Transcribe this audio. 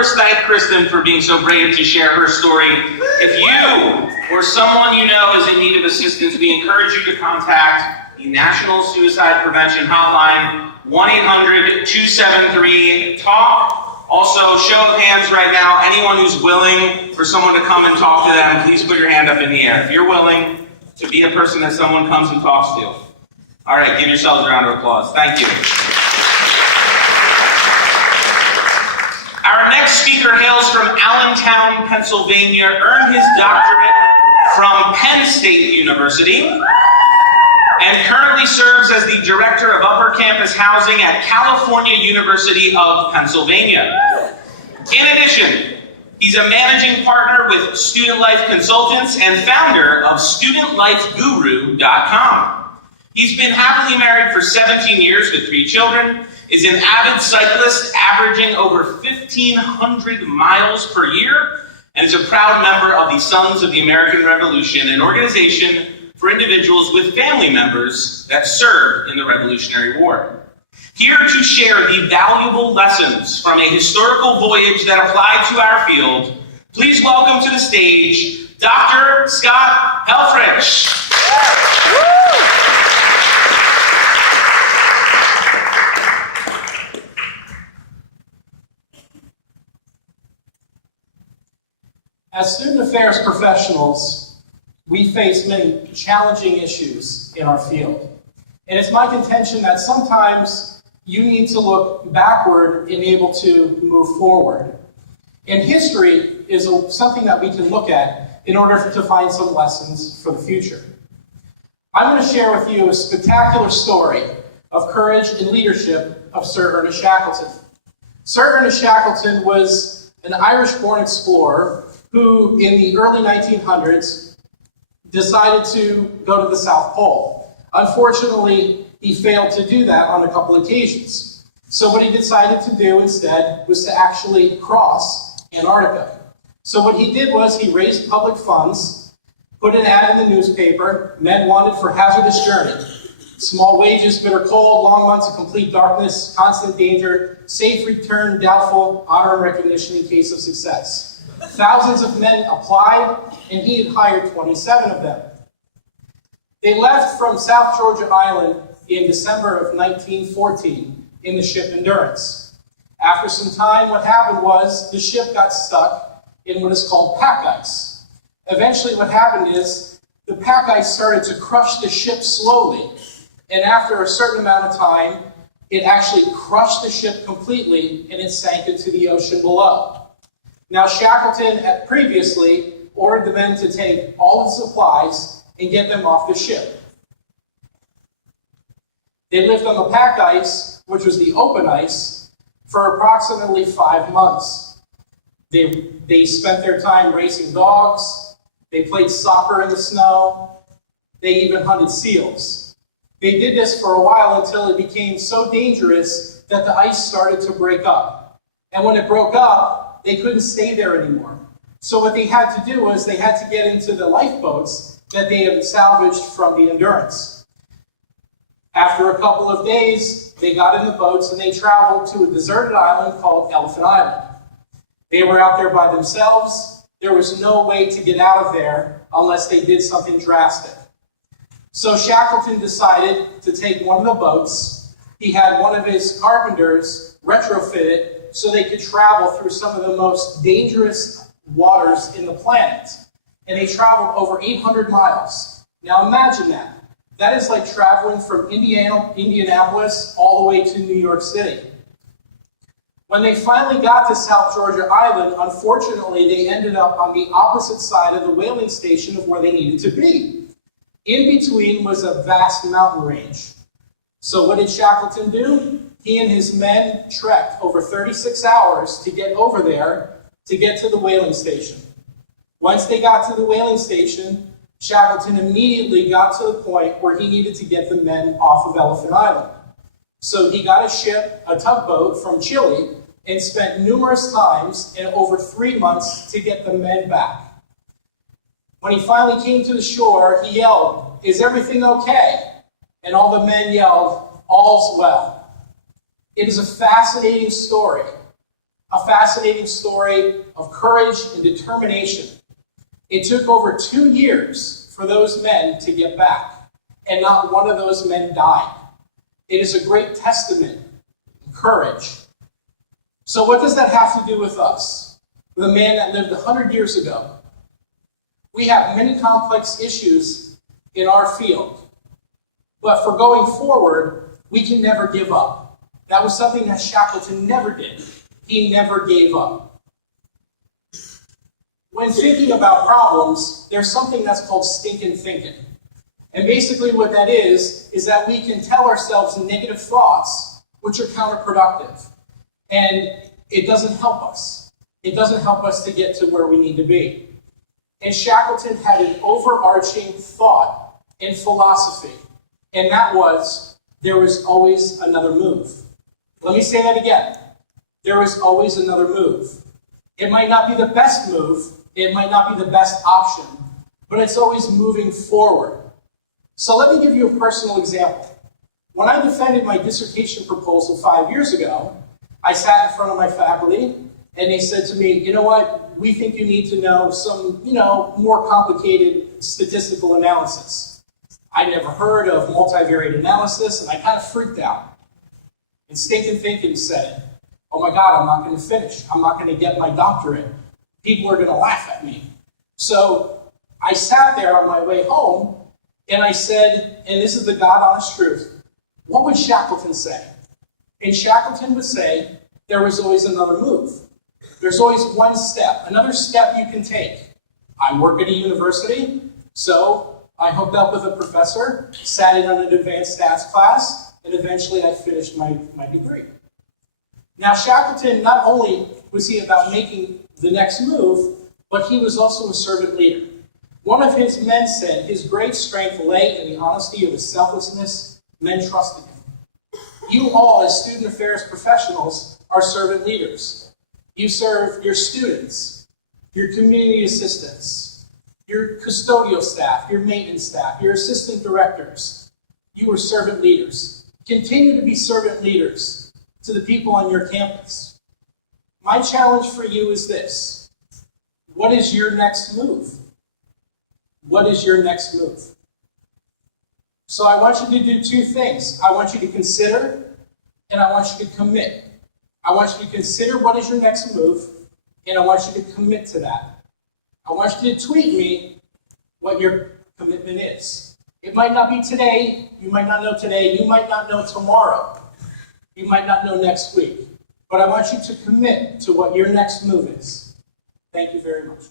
course, thank Kristen for being so brave to share her story. If you or someone you know is in need of assistance, we encourage you to contact the National Suicide Prevention Hotline, 1-800-273-TALK. Also, show of hands right now, anyone who's willing for someone to come and talk to them, please put your hand up in the air. If you're willing to be a person that someone comes and talks to. All right, give yourselves a round of applause. Thank you. Our next speaker hails from Allentown, Pennsylvania, earned his doctorate from Penn State University, and currently serves as the Director of Upper Campus Housing at California University of Pennsylvania. In addition, he's a managing partner with Student Life Consultants and founder of StudentLifeGuru.com. He's been happily married for 17 years with 3 children, is an avid cyclist averaging over 1,500 miles per year, and is a proud member of the Sons of the American Revolution, an organization for individuals with family members that served in the Revolutionary War. Here to share the valuable lessons from a historical voyage that apply to our field, please welcome to the stage Dr. Scott Helfrich. As student affairs professionals, we face many challenging issues in our field. And it's my contention that sometimes you need to look backward and able to move forward. And history is something that we can look at in order to find some lessons for the future. I'm going to share with you a spectacular story of courage and leadership of Sir Ernest Shackleton. Sir Ernest Shackleton was an Irish-born explorer who, in the early 1900s, decided to go to the South Pole. Unfortunately, he failed to do that on a couple occasions. So what he decided to do instead was to actually cross Antarctica. So what he did was he raised public funds, put an ad in the newspaper, men wanted for hazardous journey. Small wages, bitter cold, long months of complete darkness, constant danger, safe return, doubtful, honor and recognition in case of success. Thousands of men applied, and he had hired 27 of them. They left from South Georgia Island in December of 1914 in the ship Endurance. After some time, what happened was the ship got stuck in what is called pack ice. Eventually what happened is the pack ice started to crush the ship slowly, and after a certain amount of time, it actually crushed the ship completely and it sank into the ocean below. Now, Shackleton had previously ordered the men to take all the supplies and get them off the ship. They lived on the pack ice, which was the open ice, for approximately 5 months. They spent their time racing dogs, they played soccer in the snow, they even hunted seals. They did this for a while until it became so dangerous that the ice started to break up. And when it broke up, they couldn't stay there anymore. So what they had to do was they had to get into the lifeboats that they had salvaged from the Endurance. After a couple of days, they got in the boats and they traveled to a deserted island called Elephant Island. They were out there by themselves. There was no way to get out of there unless they did something drastic. So Shackleton decided to take one of the boats. He had one of his carpenters retrofit it so they could travel through some of the most dangerous waters in the planet. And they traveled over 800 miles. Now imagine that. That is like traveling from Indianapolis all the way to New York City. When they finally got to South Georgia Island, unfortunately, they ended up on the opposite side of the whaling station of where they needed to be. In between was a vast mountain range. So what did Shackleton do? He and his men trekked over 36 hours to get over there to get to the whaling station. Once they got to the whaling station, Shackleton immediately got to the point where he needed to get the men off of Elephant Island. So he got a ship, a tugboat from Chile, and spent numerous times in over 3 months to get the men back. When he finally came to the shore, he yelled, "Is everything okay?" And all the men yelled, "All's well." It is a fascinating story A fascinating story of courage and determination. It took over 2 years for those men to get back, and not one of those men died. It is a great testament to courage. So what does that have to do with us? With a man that lived 100 years ago. We have many complex issues in our field, but for going forward, we can never give up. That was something that Shackleton never did. He never gave up. When thinking about problems, there's something that's called stinking thinking. And basically what that is that we can tell ourselves negative thoughts, which are counterproductive. And it doesn't help us. It doesn't help us to get to where we need to be. And Shackleton had an overarching thought and philosophy, and that was, there was always another move. Let me say that again. There is always another move. It might not be the best move, it might not be the best option, but it's always moving forward. So let me give you a personal example. When I defended my dissertation proposal 5 years ago, I sat in front of my faculty, and they said to me, you know what, we think you need to know some, more complicated statistical analysis. I never heard of multivariate analysis, and I kind of freaked out. And stinking thinking said, oh my God, I'm not going to finish. I'm not going to get my doctorate. People are going to laugh at me. So I sat there on my way home, and I said, and this is the God-honest truth, what would Shackleton say? And Shackleton would say, there was always another move. There's always one step, another step you can take. I work at a university, so I hooked up with a professor, sat in on an advanced stats class, and eventually I finished my degree. Now Shackleton, not only was he about making the next move, but he was also a servant leader. One of his men said his great strength lay in the honesty of his selflessness. Men trusted him. You all, as student affairs professionals, are servant leaders. You serve your students, your community assistants, your custodial staff, your maintenance staff, your assistant directors. You are servant leaders. Continue to be servant leaders to the people on your campus. My challenge for you is this. What is your next move? What is your next move? So I want you to do 2 things. I want you to consider, and I want you to commit. I want you to consider what is your next move, and I want you to commit to that. I want you to tweet me what your commitment is. It might not be today, you might not know today, you might not know tomorrow, you might not know next week, but I want you to commit to what your next move is. Thank you very much.